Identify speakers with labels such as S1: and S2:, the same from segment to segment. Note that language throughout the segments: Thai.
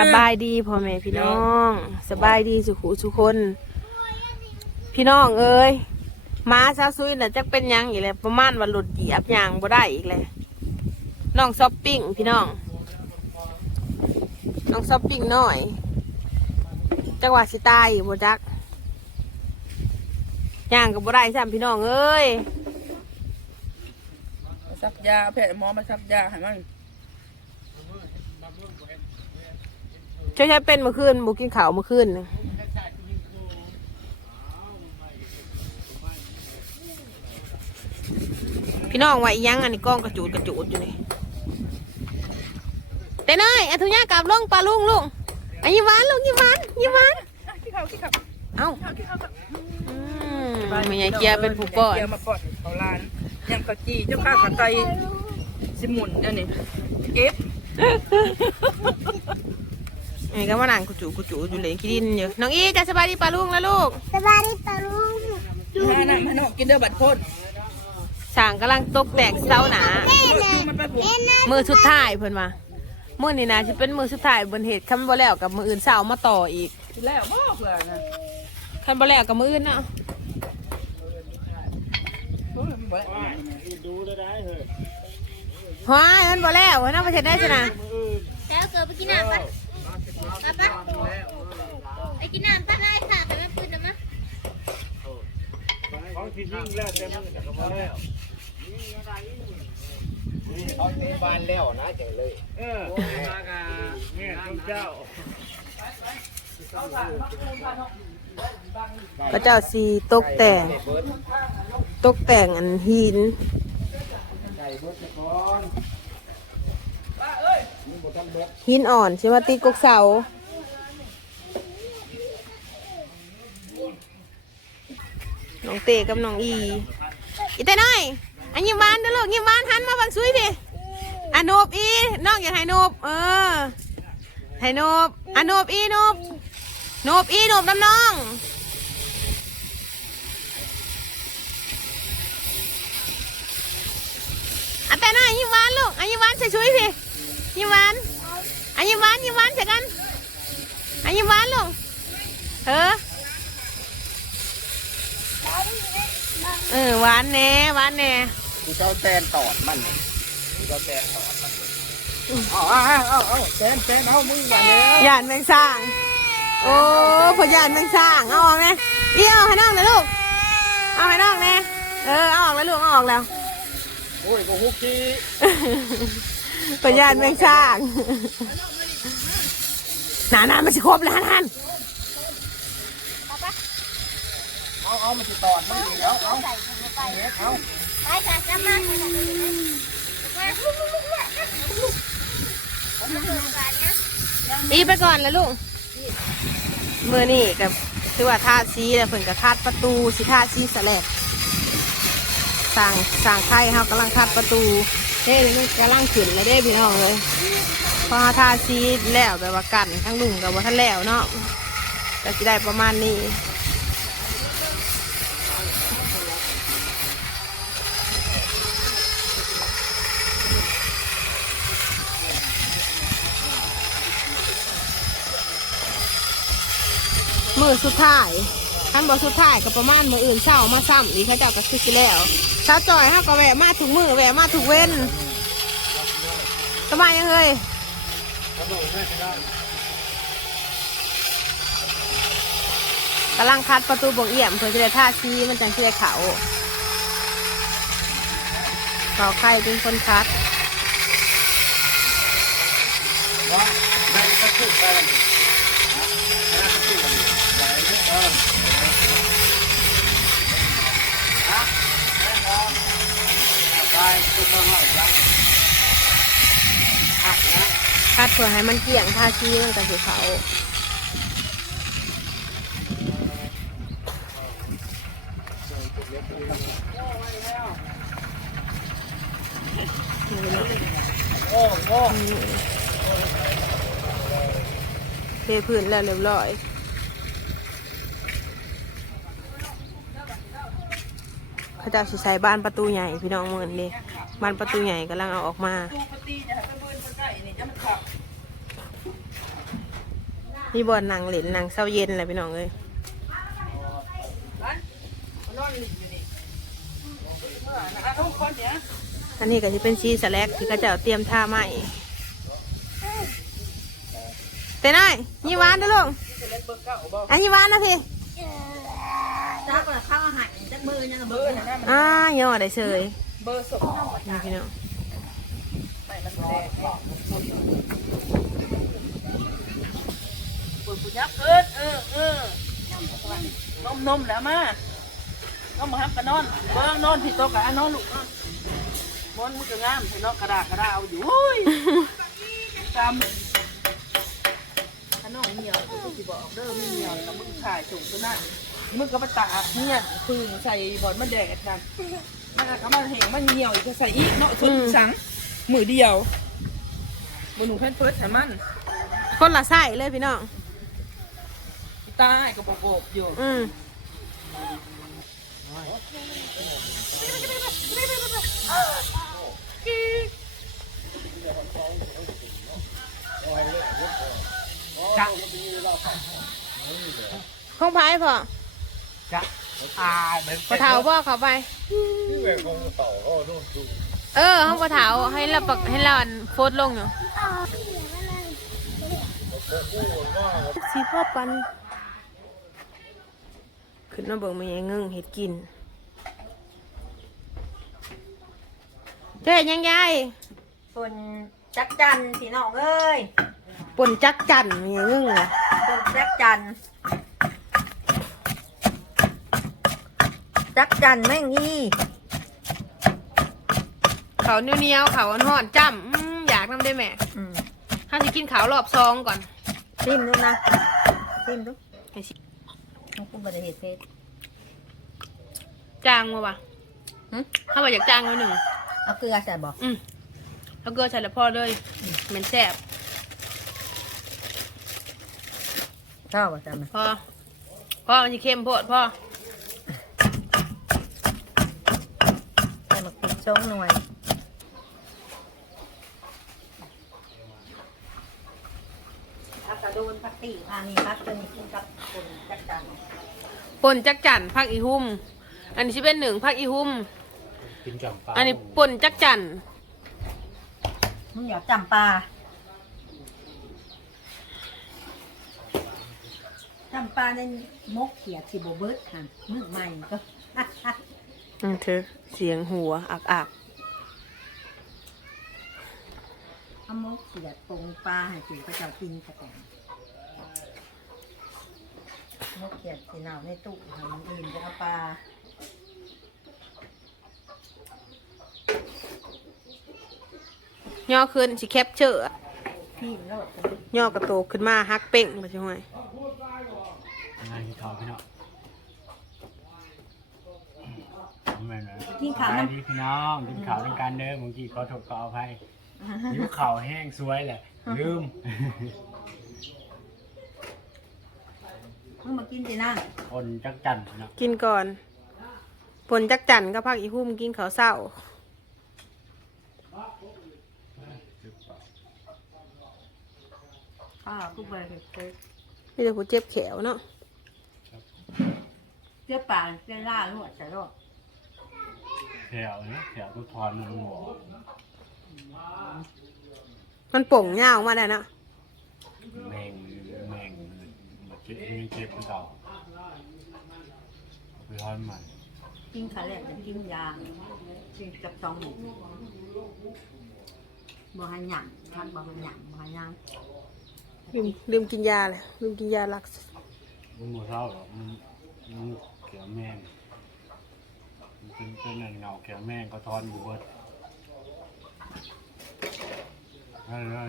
S1: สบายดีพ่อแม่พี่น้อง สบายดีสุขุสุคน พี่น้องเอ้ยม้าซาซุยน่ะจักเป็นหยังอีกเลยประมาณว่าหลุดเหยียบหยางบ่ได้อีกเลยน้องช้อปปิ้งพี่น้องน้องช้อปปิ้งน้อย จังหวะสิตายอยู่บ่จักหยางก็บ่ได้ซ้ำพี่น้องเอ้ย
S2: มาซักยาแพทย์หมอมาซักยาให้มัน
S1: ช่ใช่เป็นเมื่อคืนบ่กินข้าวเมื่อคืนน่ะพี่น้องว่าอีหยังอันนี้กล้องกระจูดกระจูดอยู่นี่เต้นเอ้ยอัทุญญากลับลงปลาลุงลุงอันยิ้มหวานลุงยิ้มหวานยิ้มหวาน
S2: ขี้เขาขี้เขา
S1: เอ้า
S2: ขี้เขา
S1: อืมแม่ยายเกียร์เป็นผู้ป้อน
S2: เกียร์มาป้อนเขาลานยังกะจีเจ้าข้าวกะไก่สิหมุนเดี๋ยวนี้เก็บ
S1: ไอ้ก็มานั่งกระจูดกระจูดอยู่เลยขี้ดินอยู่น้องอีจะสบายดีปลาลุงแล้วลูก
S3: สบายดีปะลุง
S2: มาหน่ะมาหน่ะกินเด้อบัดพ่น
S1: สร้างกำลังตกแต่งเสาหนา
S2: มันไปผูก
S1: มือสุดท้ายเพิ่นมามือนี่นะจะเป็นมือสุดท้ายบนเหตุคันบ่แล้วกับมืออื่นเสาร์มาต่ออีก
S2: ที่แล้วบ่เพื่อนนะ
S1: คันบ่แล้วกับมืออื่นเนาะ
S2: โอ้ยมันบ่ได้
S1: ว้ายมันบ่แล้วเนาะประเทศได้ชนะ
S3: แล้วเกิดไปกินน้ำปะ ปะปะไปกินน้ำปะได้ค่ะแต่ไม่ปืนนะมะ
S4: ของที่ยิ่งแล้วแต่มันจะก็แล้ว
S5: เขาเตะบานแล้วนะจังเลย
S4: เออมากาแม่ของเจ้า
S1: พระเจ้าสีตกแต่ง ตกแต่งอันหิน
S5: ใส่เบิดตะกอนนี่บ่ต้องเบิด
S1: หินอ่อนใช่ไหมตีกกเสา น้องเตกับน้องอีอีแต่น้อยอันยิ้มหวานเด้อลูกยิ้มหวานหันมาบังซุยพี่อันโนบอีน้องอยากให้โนบเออให้โนบอันโนบอีโนบโนบอีโนบน้ำน้องอันแต่น้อยยิ้มหวานลูกอันยิ้มหวานใส่ซุยพี่ยิ้มหวานอันยิ้มหวานยิ้มหวานใส่กันอันยิ้มหวานลูกเออ เออหวานแน่หวานแน่
S5: กูเจ้าแตนตอดมันนี่กูเจ้าแตนตอดมันเอาเอาเอาเอาแตนแตนเอามึงอย่าแล้ว
S1: หยาดแมงสร้าง โอ้พยานแมงสร้างเอาออกไหมอีเอาให้น้องเลยลูก เอาให้น้องแน่เออเอาออกแล้วลูกเอาออกแล้ว
S5: โอ้ยกูฮุกขี้
S1: พยานแมงสร้างหนาหนามันสิครบแล้วท่าน
S5: เอาเอามันสิตอดมันอยู่แล้วเอาเอาเฮ็ดเอา
S3: ไปค่ะจะมา
S1: อีไปก่อนแล้วลูกเมื่อนี่กับคือว่าทาสีแล้วเพิ่นกับทาดประตูสิทาสีสแลกสั่งสั่งไข่เฮากำลังทาดประตูเด้นี่กำลังขึ้นแล้วเด้พี่น้องเลยพอทาสีแล้วแบบว่ากันทั้งลุงกับว่าท่านแล้วเนาะก็จะได้ประมาณนี้ มือสุดท้ายท่านบอกสุดท้ายก็ประมาณมืออื่นเช้ามาซ้ำอีกเขาเจ้าก็คือสิแล้วเช้าจอยเขาก็แวะมาถูกมือแวะมาถูกเว้นสบายยังเลยกำลังคัดประตูบงเอี่ยมเพื่อจะได้ท่าซีมันจังเชื่อเขาเขาใครเป็นคนคัด
S5: ว่าได้สักครู่ไปแล้วนี่นะได้สักครู่แล้วนี่ไหวไหมเออฮะได้พอเอาไปกูต้องเอาจังอะนะ
S1: คัดเพื่อให้มันเกี่ยงท่าซีมันจังเชื่อเขาเทพื้นแล้วเรียบร้อย เขาเจะสิใช้บ้านประตูใหญ่พี่น้องเหมือนเลยบ้านประตูใหญ่กำลังเอาออกมา
S2: ปกติจะให้ไปเบิ่นไปใกล้นี่จะมันขับ
S1: มีบ่อนนางเหรนนางเศร้าเย็นแหละพี่น้องเอ้ย
S2: ร้านมันนอนอยู่นี่เมื่อนะคะทุกคนเนี่ย
S1: อันนี้ก็จะเป็นชีสแลกที่เขาจะเตรียมท่าใหม่แต่น้อยยี่วานเด้อลูกอันยี่วานนะพี่
S3: จ้าก็เข้าอาหารจักมือยัง
S2: เบอร์นะมัน
S1: อ่าย่อได้เฉย
S2: เบอร์สอง
S1: นี่พี่น้อง
S2: ไม่มันแดงปุ๋ยปุ๋ยยักษ์เอิดเออเออนมนมแล้วมานมมาฮับกันนอนเบิ้งนอนที่โต๊ะกับนอนลูกนนมอนมันก็งามที่นอนกระดาษกระดาษเอาอยู่โอ้ยตามขนมเหนียวกูสิบอกเด้อไม่เหนียวแล้วมึงขายถุงตัวนั้น มึงก็มาตากเนี่ยพึ่งใส่บอลมันแดดกันมันก็มาแห้งมันเหนียวอีกก็ใส่อีกเนาะทุนสังมือเดียวบนหนูแพนเฟิร์สแถมมัน
S1: คนละไส้เลยพี่น้อง
S2: ใต้กระโปงอยู่
S1: อืมของพายพอ
S5: จะอาเหมือน
S1: ปะเถาพ่อเขาไป
S4: นี่แม่ของเต่าเขาโน่นดู
S1: เออห้องปะเถาให้เราปักให้เราอันโฟดลงอยู่สีพ่อปัน ขึ้นมาเบิ่งมันยังเงึ่งเห็ดกินเจ๊ยังยาย
S3: คนจักจันพี่น้องเอ้ย
S1: ป่นจักจั่นมันยังเงึ่งนะ
S3: คนจักจัน จักจันแม่งอี
S1: เขาวเหนียวๆเขาวห่อนๆจ้ำอื้ออยากน้ำได้แม่
S3: อืม
S1: ถ้าสิกินขาวรอบซองก่อน
S3: ซิมดูนะซิมดู
S1: ให้สิ
S3: มันกูบริเหตุเพศ
S1: จางมาวะ
S3: หึ
S1: เข้าไปอยากจางไว้หนึ่ง
S3: เอาเกลือใส่บอก
S1: อืมแล้วก็ใส่ละพ่อเลยเหม็นแซ่บ
S3: ชอบอะจ้ะมัน
S1: พ่อพ่อมันจะเข้มโพดพ่อ
S3: ใส่ มะกรูดช่องหน่วยอากระโดนพักตีอันนี้พักตัวนี้กินกับคนจักจัน
S1: ป่นจักจั่นผักอีหุ่มอันนี้ชิเป็นหนึ่งผักอีหุ่ม
S5: กินจำปา
S1: อันนี้ป่นจักจั่น
S3: มึงอยากจำปลาจำปลาในมกเขียดที่โบเบิร์ดค่ะมือใหม่ก็
S1: อืม เธอเสียงหัวอักอัก
S3: เอามกเขียดปงปลาให้กินก็จะกินกระแตงมกเขียดสีหนาวในตู้ทำอื่นจะเอาปลา
S1: ย่อขึ้นสิแคปเจอร์
S3: พี่โลด
S1: ย่อกระโตกขึ้นมาฮักเป้งไปช่วย
S5: งานที่เขาพี่น้อง แม่นนะ
S3: กินข้าว
S5: ส
S3: น้
S5: วัสดีพี่น้องกินข่าวด้วยกันเด้อเมื่อกี้ขอโทษขออภัยยิ้วข่าวแห้งสวยแหละลืมำ
S3: มึงมากินสินะ
S5: คนจักจันเนาะ
S1: กินก่อนป่นจักจั่นกับผักอีหุ่มกินข้าวเศร้า
S3: ข้าวกูไปเห็ดเลย
S1: นี่แต่ผู้เจ็บแขวเนาะ
S3: เจ้าป่าเจ้าล่าลวดใส่ลวด
S5: แถวนะแถวก็ทอนมันหมอ
S1: มันโป่งเงาวมาแล้วเนาะ
S5: แมงแมงมันเจ็บมันเจ็บมันเก่าไปทอนใหม่
S3: กินขาแหลกจะกินยากินกับสองหมูบ่ให้หยั่งทันบ่ให้หยั่งบ่ให้หยั่ง
S1: ลืมลืมกินยาเลยลืมกินยาลัก
S5: มันหมดเท่าหรอกมันมันเขียวแมงมัน เป็นเป็นอันเงาเขียวแมงก็ทอนอยู่เบิดแล้วแล้ว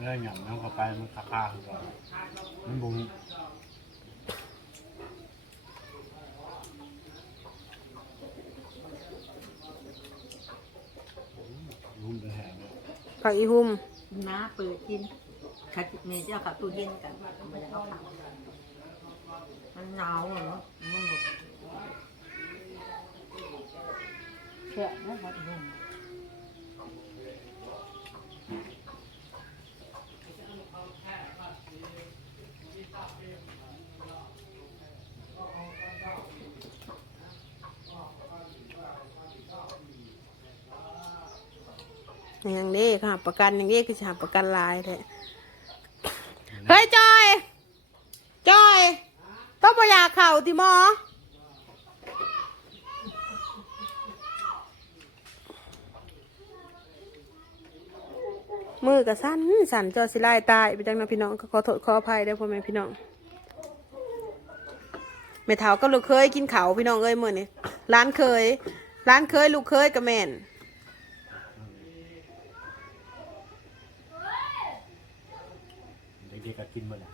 S5: แล้วอย่างนั้นเข้าไปมันคาคาคือก่อนมันบุ้งบุ้งเป็นแหงเลย
S1: ผักอีหุ่ม
S3: น้าเปิดกินขัดเมย์เจ้าขับตู้เย็นกันมันจะเอาขับมันหนาวอะเนาะมันแบบ เื่อนะหอดนุ่
S1: อย่างนี้ค่ะประกันอย่างนี้คือหาประกันลายเลยเฮ้ยจอย จอย ต้องปยาเข่าทีมอ มือกับสั้นสั่นจอสิไล่ตายไปจังนะพี่น้องก็ขอโทษขออภัยเด้อพ่อแม่พี่น้องแม่เฒ่าก็ลูกเคยกินเขาวพี่น้องเอ้ยมื้อนี้ร้านเคย ร้านเคยลูกเคยกับแม่น
S5: เด็กๆก็กินหมดแหละ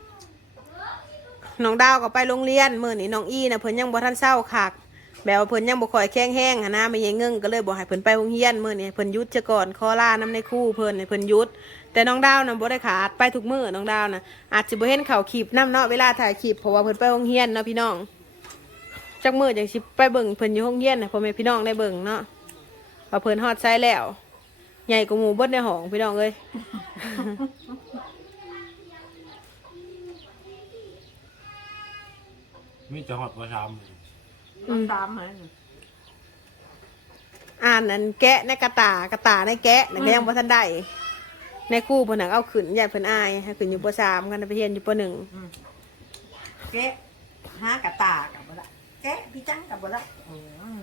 S1: น้องดาวก็ไปโรงเรียนมื้อนี้น้องอี้น่ะเพิ่นยังบ่ทันเศร้าคัก แบบว่าเพิ่นยังบ่ค่อยแข็งแห้งหันนะไม่ยังเงิงก็เลยบ่ให้เพิ่นไปโรงเรียนมื้อนี้เพิ่นหยุดซะก่อนขอลาน้ำในครู่เพิ่นให้เพิ่นหยุด แต่น้องดาวน่ะบ่ได้ขาดไปทุกมื้อน้องดาวน่ะอาจสิบ่เห็นเขาคลิปนํเนาะเวลาถ่ายคลิปเพราะว่าเพิ่นไปโรงเรียนเนาะพี่น้องจักมื้อจังสิไปเบิ่งเพิ่นอยู่โรงเรียนน่ะพ่อแม่พี่น้องได้เบิ่งเนาะว่าเพิ่นฮอดไซแล้ว ใหญ่กว่าหมู่เบิดในห้องพี่น้องเอ้ย
S5: มีจังหดประชาม
S3: มันตามเหมือน
S1: อ่านนั้นแกะในกระตากระตาในแกะนั่นก็ยังบ่ทันได้ในครู่เพิ่นน่ะเอาขึ้นญาติเพิ่นอายให้ขึ้นอยู่ปสามกันนะไปเรียนอยู่ปหนึ่ง
S3: แกะห้ากระตากับบ่ละแกะพี่จังกับบ่ละอืม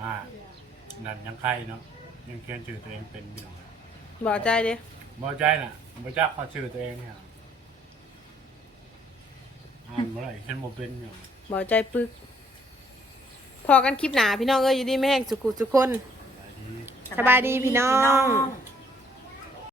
S5: อ่านั่นยังไข่เนาะยังเขียนชื่อตัวเองเป็นอยู่
S1: บอกใจเด้
S5: บ่ใจน่ะบ่จักเขาชื่อตัวเองเนี่ยอ่าน บ่ได้ฉันบ่เป็นอยู่
S1: บอกใจปึก พอกันคลิปหนาพี่น้องเอ้ยอยู่ดีไม่แห้งสุขุสุขคน
S5: หลายที
S1: สบายดีพี่น้อง
S3: ง